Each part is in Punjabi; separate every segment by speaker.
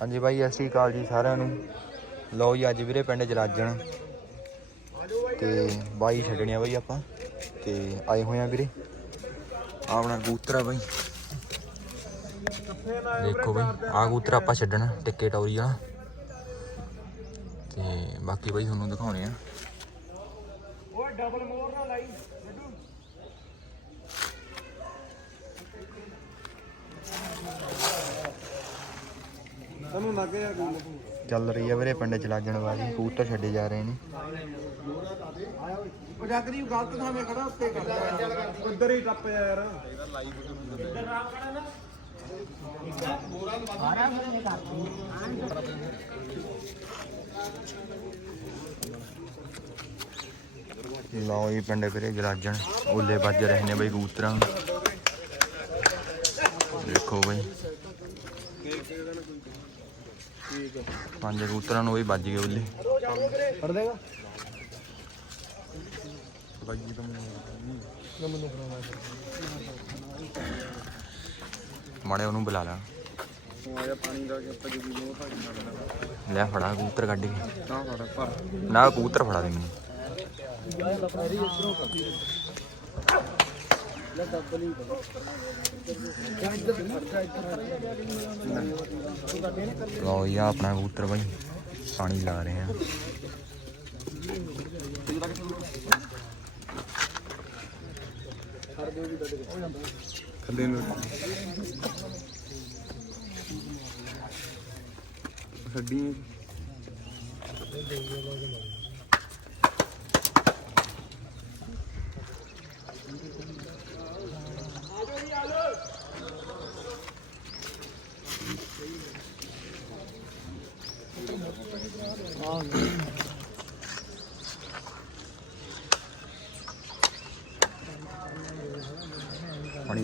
Speaker 1: ਹਾਂਜੀ ਬਾਈ, ਸਤਿ ਸ਼੍ਰੀ ਅਕਾਲ ਜੀ ਸਾਰਿਆਂ ਨੂੰ। ਲਓ ਜੀ, ਅੱਜ ਵੀਰੇ ਪਿੰਡ ਜਰਾਜਣ। ਤੇ ਬਾਈ ਛੱਡਣੇ ਆ ਬਾਈ ਆਪਾਂ। ਤੇ ਆਏ ਹੋਏ ਆ ਵੀਰੇ। ਆਪਣਾ ਕਬੂਤਰ ਆ ਬਾਈ। ਦੇਖੋ ਬਾਈ ਆ ਕਬੂਤਰ ਆਪਾਂ ਛੱਡਣਾ, ਟਿੱਕੇ ਟੌਰੀ ਵਾਲਾ। ਤੇ ਬਾਕੀ ਬਾਈ ਤੁਹਾਨੂੰ ਦਿਖਾਉਣੇ ਆ।
Speaker 2: ਓਏ ਡਬਲ ਮੋਰ ਨਾ ਲਾਈ ਲੱਗ ਗਿਆ
Speaker 1: ਚੱਲ ਰਹੀ ਆ ਵੀਰੇ ਪਿੰਡ ਜਲਾਜਣ ਵਾਲੀ ਕਬੂਤਰ ਛੱਡੇ ਜਾ ਰਹੇ ਨੇ।
Speaker 2: ਉਹ ਜਗਰੀ ਗਲਤ ਥਾਵੇਂ ਖੜਾ ਉੱਤੇ ਕਰਦਾ ਉੱਧਰ ਹੀ ਟੱਪ ਜਾ ਯਾਰ।
Speaker 1: ਲਓ ਜੀ ਪਿੰਡ ਵੀਰੇ ਜਲਾਜਣ ਓਲੇ ਵੱਜ ਰਹੇ ਨੇ ਬਈ ਕਬੂਤਰਾਂ। ਨੂੰ ਦੇਖੋ ਬਈ। ਪੰਜ ਕਬੂਤਰਾਂ ਨੂੰ ਵੀ ਵੱਜ ਗਏ ਓਲੇ
Speaker 2: ਫੜ ਦੇਗਾ।
Speaker 1: ਵੱਜੀ ਤਾਂ ਮਾੜੇ ਉਹਨੂੰ ਬੁਲਾ ਲਾ।
Speaker 2: ਆਇਆ ਪਾਣੀ ਦਾ ਕਿ ਆਪਾਂ ਜੁਗੀ ਨੂੰ ਫੜ
Speaker 1: ਲੈ ਫੜਾ ਕਬੂਤਰ ਕੱਢ ਕੇ।
Speaker 2: ਨਾ ਫੜ ਪਰ
Speaker 1: ਨਾ ਕਬੂਤਰ ਫੜਾ ਦੇ ਮੈਨੂੰ। ਲਓ ਜੀ ਆਹ ਆਪਣਾ ਕਬੂਤਰ ਬਾਈ ਪਾਣੀ ਲਾ ਰਹੇ ਆ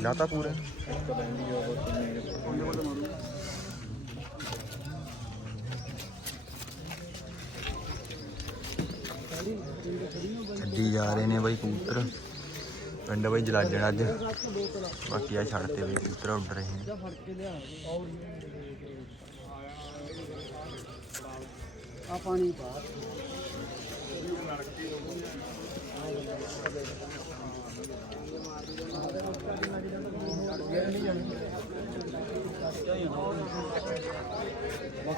Speaker 1: ਲਾਤਾ ਪੂਰਾ ਛੱਡੀ ਜਾ ਰਹੇ ਨੇ ਬਾਈ ਕਬੂਤਰ। ਪਿੰਡ ਬਾਈ ਜਲਾਜਣ ਅੱਜ। ਬਾਕੀ ਆ ਛੱਡ ਤੇ ਬਾਈ ਕਬੂਤਰ ਉੱਡ ਰਹੇ ਨੇ।
Speaker 2: ਆ ਪਾਣੀ ਪਾ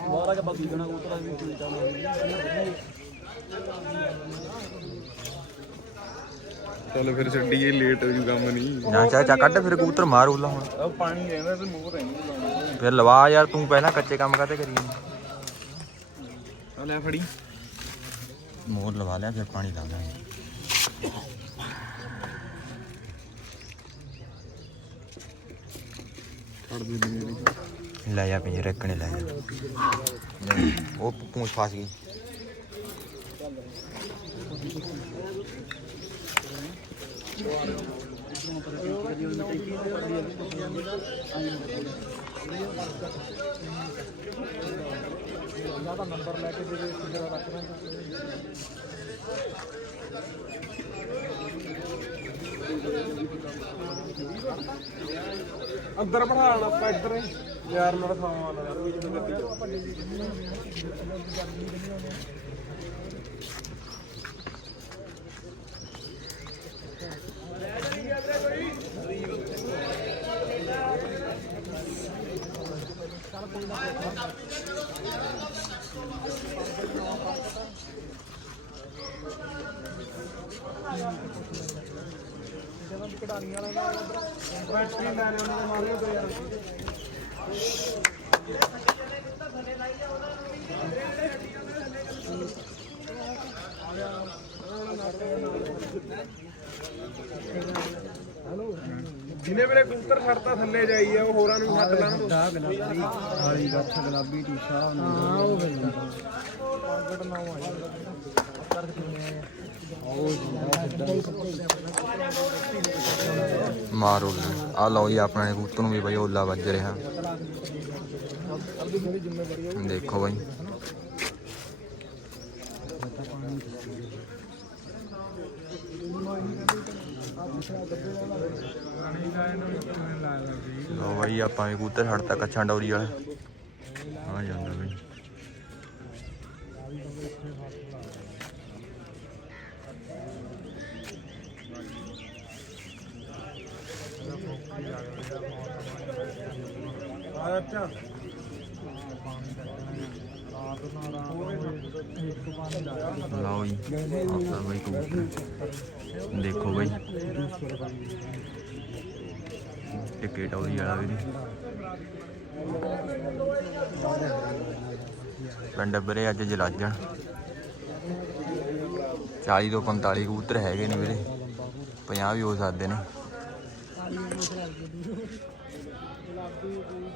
Speaker 2: ਬਾਹਰ ਆ ਕੇ ਬਾਕੀ ਜਣਾ ਉਤਰਾ ਵੀ ਠੀਕ ਆ ਚੱਲ ਫਿਰ ਛੱਡੀਏ ਲੇਟ ਹੋ ਜੂ ਕੰਮ ਨਹੀਂ।
Speaker 1: ਨਾ ਚਾ ਚਾ ਕੱਢ ਫਿਰ ਕਬੂਤਰ ਮਾਰ ਉਲਾ ਹੁਣ।
Speaker 2: ਉਹ ਪਾਣੀ ਰਹਿੰਦਾ ਤੇ ਮੂੰਹ ਰਹਿੰਦਾ
Speaker 1: ਫਿਰ ਲਵਾ ਯਾਰ ਤੂੰ ਪਹਿਲਾਂ ਕੱਚੇ ਕੰਮ ਕਾਤੇ ਕਰੀ
Speaker 2: ਆ ਲੈ ਫੜੀ।
Speaker 1: ਮੋਰ ਲਵਾ ਲਿਆ ਫਿਰ ਪਾਣੀ ਲਾ ਦਾਂਗੇ
Speaker 2: ਛੱਡ ਦੇ ਦੀ ਮੇਰੀ
Speaker 1: ਲੈ ਜਾ ਪਿੰਜਰੇ ਰੱਖਣੇ ਲੈ ਜਾ
Speaker 2: ਨੰਬਰ ਲੈ ਕੇ ਦੇ ਦੇ ਜਿਹੜਾ ਰੱਖ ਅੰਦਰ ਬਿਠਾਣਾ ਆਪਾਂ ਇੱਧਰ ਹੀ। ਯਾਰ ਨਾਲ ਖਾਵਾਂ ਨਾਲ ਵੀ ਜਦੋਂ ਬੈਟਰੀ ਲੈ ਲਿਆ ਉਹਨਾਂ ਨੇ ਮਾਰਿਓ ਤੇ ਯਾਰ ਜਿਹਨੇ ਮੇਰੇ ਕਬੂਤਰ ਛੱਡਤਾ ਥੱਲੇ ਜਾਈ ਆ ਉਹ ਹੋਰਾਂ ਨੂੰ ਛੱਡ ਲੈਣ ਦੋ ਦਾ ਗੁਲਾਬੀ ਹਾਲੀ ਗੱਠ ਗੁਲਾਬੀ ਟੀਸ਼ਾ ਹਾਂ ਉਹ ਬੰਦਾ ਪ੍ਰਗਟ ਨਾ ਆਇਆ ਕਰ ਕਿੰਨੇ
Speaker 1: ਮਾਰ ਆ ਲਓ ਜੀ ਆਪਣੇ ਕਬੂਤਰ ਨੂੰ ਵੀ ਬਾਈ ਓਲਾ ਵੱਜ ਰਿਹਾ। ਦੇਖੋ ਬਾਈ। ਲੋ ਬਾਈ, ਆਪਾਂ ਵੀ ਕਬੂਤਰ ਛੱਡਤਾ ਕੱਛਾਂ ਡੌਰੀ ਵਾਲਾ। ਆ ਜਾਂਦਾ ਬਈ।
Speaker 3: ਅੱਛਾ
Speaker 1: ਲਓ ਜੀ, ਆਪਣਾ ਬਈ ਕਬੂਤਰ। ਦੇਖੋ ਬਈ। ਟਿੱਕੇ ਟੌਲੀ ਵਾਲਾ ਵੀ ਨਹੀਂ। ਪਿੰਡ ਵੀਰੇ ਅੱਜ ਜਲਾਜਣ। 40 ਤੋਂ 45 ਕਬੂਤਰ ਹੈਗੇ ਨੇ ਵੀਰੇ। 50 ਵੀ ਹੋ ਸਕਦੇ ਨੇ।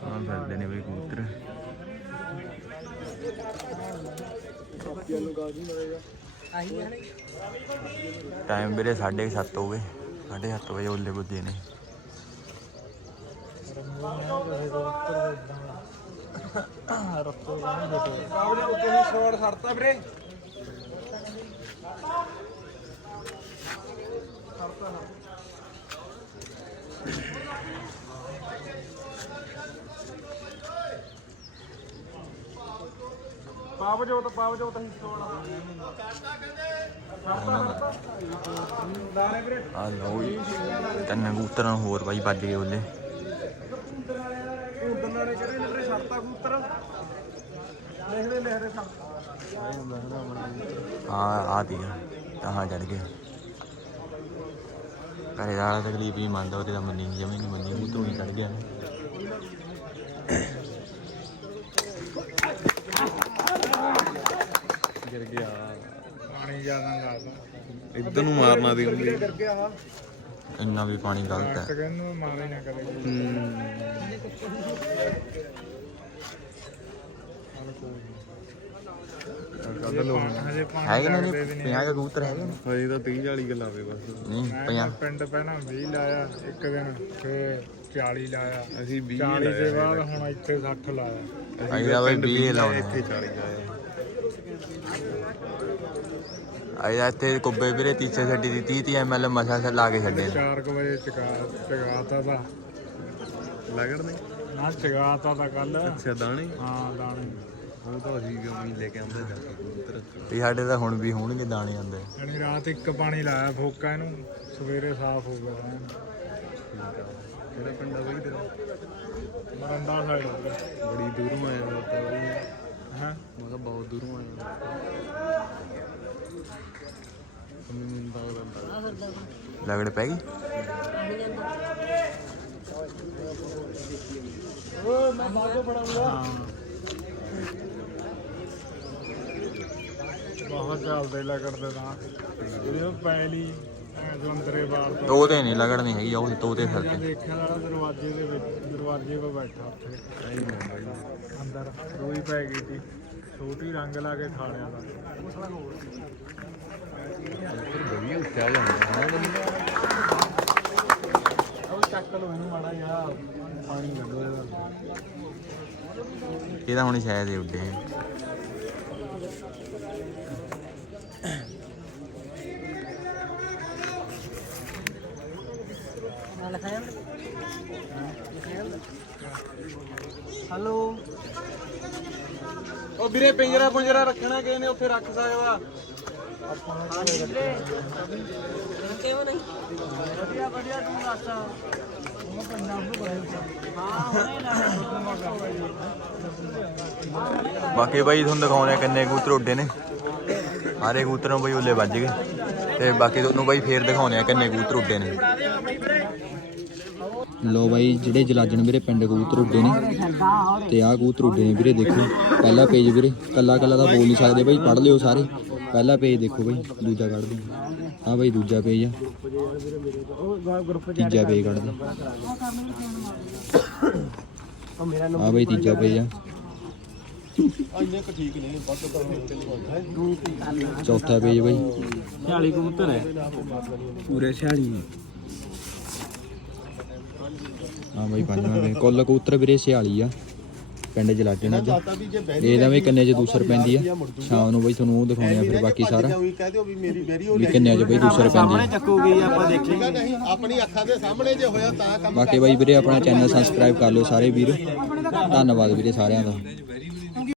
Speaker 1: ਹਾਂ ਫਿਰਦੇ ਨੇ ਵੀ ਕਬੂਤਰ। ਟਾਈਮ ਵੀਰੇ 7:30 ਹੋ ਗਏ। 7:30 ਵਜੇ ਉੱਲੇ ਬੁੱਝੇ ਨੇ।
Speaker 3: ਆਪਣੇ ਉੱਤੇ ਹੀ ਸ਼ੋਰ ਛੱਡਤਾ ਵੀਰੇ ਪਾਵ ਜੋਤ ਪਾਵ ਜੋਤ ਹੀ ਸ਼ੋਰ
Speaker 1: ਆ ਲਓ ਤਿੰਨ ਕਬੂਤਰਾਂ ਹੋਰ ਬਾਈ ਵੱਜ ਗਏ ਉੱਲੇ
Speaker 3: ਉਦੋਂ ਨਾਲੇ ਕਿਹੜੇ ਛੱਡਤਾ ਕਬੂਤਰ। ਲਿਖਦੇ ਲਿਖਦੇ ਛੱਡ
Speaker 1: ਹਾਂ ਆ ਤਾਂ ਹਾਂ ਚੜ ਗਿਆ। ਘਰੇ ਦਾ ਤਕਲੀਫ ਹੀ ਮੰਨਦਾ ਉਹਦੇ ਦਾ ਮੰਨੀ ਨਹੀਂ ਜਮੀ ਨਹੀਂ ਮੰਨੀ। ਕਬੂਤਰੋਂ ਹੀ ਚੜ ਗਿਆ।
Speaker 4: ਗਿਰ ਗਿਆ।
Speaker 3: ਪਾਣੀ ਜ਼ਿਆਦਾ ਲੱਗਦਾ।
Speaker 4: ਇੱਧਰ ਨੂੰ ਮਾਰਨਾ ਦੀ ਹੁੰਦੀ
Speaker 3: ਕਰ ਗਿਆ ਹਾਂ।
Speaker 1: ਇੰਨਾ ਵੀ ਪਾਣੀ ਗਲਤ ਹੈ।
Speaker 4: ਕੱਢ ਲੋ
Speaker 3: ਹਜੇ ਪਾਣੀ
Speaker 1: ਹੈਗੇ ਨੇ
Speaker 3: ਲੱਗਦੇ ਵੀ
Speaker 1: 50 ਕਬੂਤਰ ਹੈਗੇ ਨੇ?
Speaker 4: ਹਜੇ ਤਾਂ 30 40 ਗੱਲਾਂ ਵੇ ਬਸ।
Speaker 1: ਨਹੀਂ
Speaker 3: ਮੈਂ
Speaker 1: 50
Speaker 3: ਪਿੰਡ ਪਹਿਲਾਂ 20 ਲਾਇਆ ਇੱਕ ਦਿਨ ਫਿਰ 40 ਲਾਇਆ।
Speaker 4: ਅਸੀਂ 20
Speaker 3: 40 ਦੇ ਬਾਅਦ ਹੁਣ ਇੱਥੇ 60 ਲਾਇਆ।
Speaker 1: ਅਸੀਂ ਤਾਂ ਬਈ 20 ਲਾਉਣੇ
Speaker 4: ਇੱਥੇ 40 ਆਏ
Speaker 1: ਅਸੀਂ ਤਾਂ ਇੱਥੇ ਕੁੱਬੇ ਵੀਰੇ ਤੀਸੇ ਛੱਡੀ ਦੀ 30 30 ਐਮਐਲ ਮਸਾ ਸੇ ਲਾ ਕੇ ਛੱਡੇ ਨੇ।
Speaker 3: 4 ਵਜੇ ਚਗਾ ਚਗਾਤਾ ਤਾਂ।
Speaker 4: ਲਗੜ ਨੇ
Speaker 3: ਨਾ ਚਗਾਤਾ ਤਾਂ ਕੱਲ
Speaker 4: ਅੱਛਾ ਦਾਣੇ?
Speaker 3: ਹਾਂ ਦਾਣੇ।
Speaker 4: ਉਹ ਤਾਂ ਅਸੀਂ ਵੀ ਉਮੀਦ ਲੈ ਕੇ ਆਉਂਦੇ ਜਾ ਕੇ ਕਬੂਤਰ
Speaker 1: ਵੀ ਸਾਡੇ ਤਾਂ ਹੁਣ ਵੀ ਹੋਣਗੇ ਦਾਣੇ ਆਂਦੇ
Speaker 3: ਯਾਨੀ ਰਾਤ ਇੱਕ ਪਾਣੀ ਲਾਇਆ ਫੋਕਾ ਇਹਨੂੰ ਸਵੇਰੇ ਸਾਫ਼ ਹੋ ਗਿਆ ਐਨ।
Speaker 4: ਕਿਹੜਾ ਪਿੰਡ ਆ ਬਈ ਤੇਰਾ?
Speaker 3: ਮਰੰਡਾ ਸਾਈਡ
Speaker 4: ਬੜੀ ਦੂਰੋਂ ਆਇਆ ਮੈਂ ਤਾਂ ਬਈ।
Speaker 3: ਹਾਂ?
Speaker 4: ਮੈਂ ਕਿਹਾ ਬਹੁਤ ਦੂਰੋਂ ਆਇਆ। ਮੈਨੂੰ ਤਾਂ ਲੱਗਦਾ।
Speaker 1: ਲਗੜ ਪੈ ਗਈ?
Speaker 3: ਹਾਂ। ਬਹੁਤ ਚੱਲਦੇ ਲੱਗਦੇ ਤਾਂ। ਇਹਦੇ ਪਹਿਲੀ ਜੋ ਅੰਦਰੇ ਬਾਹਰ ਤੋਂ।
Speaker 1: ਤੋਤੇ ਨਹੀਂ ਲਗੜ ਨਹੀਂ ਹੈਗੀ ਉਹ ਤੋਤੇ ਫਿਰਦੇ
Speaker 3: ਦਰਵਾਜ਼ੇ ਦੇ ਵਿੱਚ ਦਰਵਾਜ਼ੇ 'ਤੇ ਬੈਠਾ ਉੱਥੇ।
Speaker 4: ਨਹੀਂ ਮੈਂ ਬਈ
Speaker 3: ਅੰਦਰ ਰੋਈ ਪੈ ਗਈ ਸੀ। ਛੋਟੀ ਰੰਗ ਲਾ ਕੇ ਖਾ ਲਿਆ ਦਾ
Speaker 4: ਉੱਚਾ ਜਾਂਦਾ
Speaker 3: ਉਹ ਚੱਕ ਲੋ ਇਹਨੂੰ ਮਾੜਾ ਜਿਹਾ ਪਾਣੀ ਕੱਢੋ ਇਹਦਾ
Speaker 1: ਹੁਣ ਸ਼ਾਇਦ ਉੱਡੇ
Speaker 3: ਹੈਲੋ ਉਹ ਵੀਰੇ ਪਿੰਜਰਾ ਪੁੰਜਰਾ ਰੱਖਣਾ ਕਿਸੇ ਨੇ, ਉੱਥੇ ਰੱਖ ਸਕਦਾ।
Speaker 5: ਕਿਉਂ ਨਹੀਂ
Speaker 3: ਵਧੀਆ ਵਧੀਆ ਤੂੰ ਦੱਸ ਉਹ ਪੰਜਾਬ ਤੋਂ
Speaker 5: ਹਾਂ ਹੁਣੇ ਲਾ
Speaker 1: ਬਾਕੀ ਬਾਈ ਤੁਹਾਨੂੰ ਦਿਖਾਉਣੇ ਆ ਕਿੰਨੇ ਕਬੂਤਰ ਉੱਡੇ ਨੇ। ਸਾਰੇ ਕਬੂਤਰਾਂ ਬਈ ਉੱਲੇ ਵੱਜ ਗਏ। ਤੇ ਬਾਕੀ ਤੁਹਾਨੂੰ ਬਾਈ ਫੇਰ ਦਿਖਾਉਣੇ ਆ ਕਿੰਨੇ ਕਬੂਤਰ ਉੱਡੇ ਨੇ। ਲੋ ਬਾਈ ਜਿਹੜੇ ਜਲਾਜਣ ਵੀਰੇ ਪਿੰਡ ਕਬੂਤਰ ਉੱਡੇ ਨੇ ਤੇ ਆਹ ਕਬੂਤਰ ਉੱਡੇ ਨੇ ਵੀਰੇ ਦੇਖੋ। ਪਹਿਲਾ ਪੇਜ ਵੀਰੇ ਕੱਲਾ ਕੱਲਾ ਤਾਂ ਬੋਲ ਨਹੀਂ ਸਕਦੇ ਬਾਈ ਪੜ ਲਿਓ ਸਾਰੇ। ਪਹਿਲਾ ਪੇਜ ਦੇਖੋ ਬਾਈ ਦੂਜਾ ਕੱਢ ਦੋ ਹਾਂ ਬਾਈ ਦੂਜਾ ਪੇਜ ਆ। ਤੀਜਾ ਪੇਜ ਕੱਢ ਦੋ ਹਾਂ ਬਾਈ ਤੀਜਾ ਪੇਜ ਆ। ਚੌਥਾ ਪੇਜ ਬਾਈ।
Speaker 3: 40 ਕਬੂਤਰ ਹੈ। ਪੂਰੇ 46
Speaker 1: ਹਾਂ ਬਾਈ ਪੰਜਵਾਂ ਪੇਜ ਕੁੱਲ ਕਬੂਤਰ ਵੀਰੇ 46 ਆ ਪਿੰਡ ਜਲਾਟਣ ਅੱਜ। ਇਹਦਾ ਵੀ ਕਿੰਨੇ ਚ ਦੂਸਰ ਪੈਂਦੀ ਆ। ਸ਼ਾਮ ਨੂੰ ਬਾਈ ਤੁਹਾਨੂੰ ਉਹ ਦਿਖਾਉਣੇ ਆ ਫਿਰ ਬਾਕੀ ਸਾਰਾ।
Speaker 2: ਵੀ
Speaker 1: ਕਿੰਨੇ ਚ ਬਾਈ ਦੂਸਰ ਪੈਂਦੀ ਆ।
Speaker 3: ਚੱਕੂਗੀ ਆਪਾਂ
Speaker 2: ਆਪਣੀ ਅੱਖਾਂ ਦੇ ਸਾਹਮਣੇ ਜੇ ਹੋਇਆ ਤਾਂ ਕੰਮ
Speaker 1: ਬਾਕੀ ਬਾਈ ਵੀਰੇ ਆਪਣਾ ਚੈਨਲ ਸਬਸਕ੍ਰਾਈਬ ਕਰ ਲਿਓ ਸਾਰੇ ਵੀਰ। ਧੰਨਵਾਦ ਵੀਰੇ ਸਾਰਿਆਂ ਦਾ।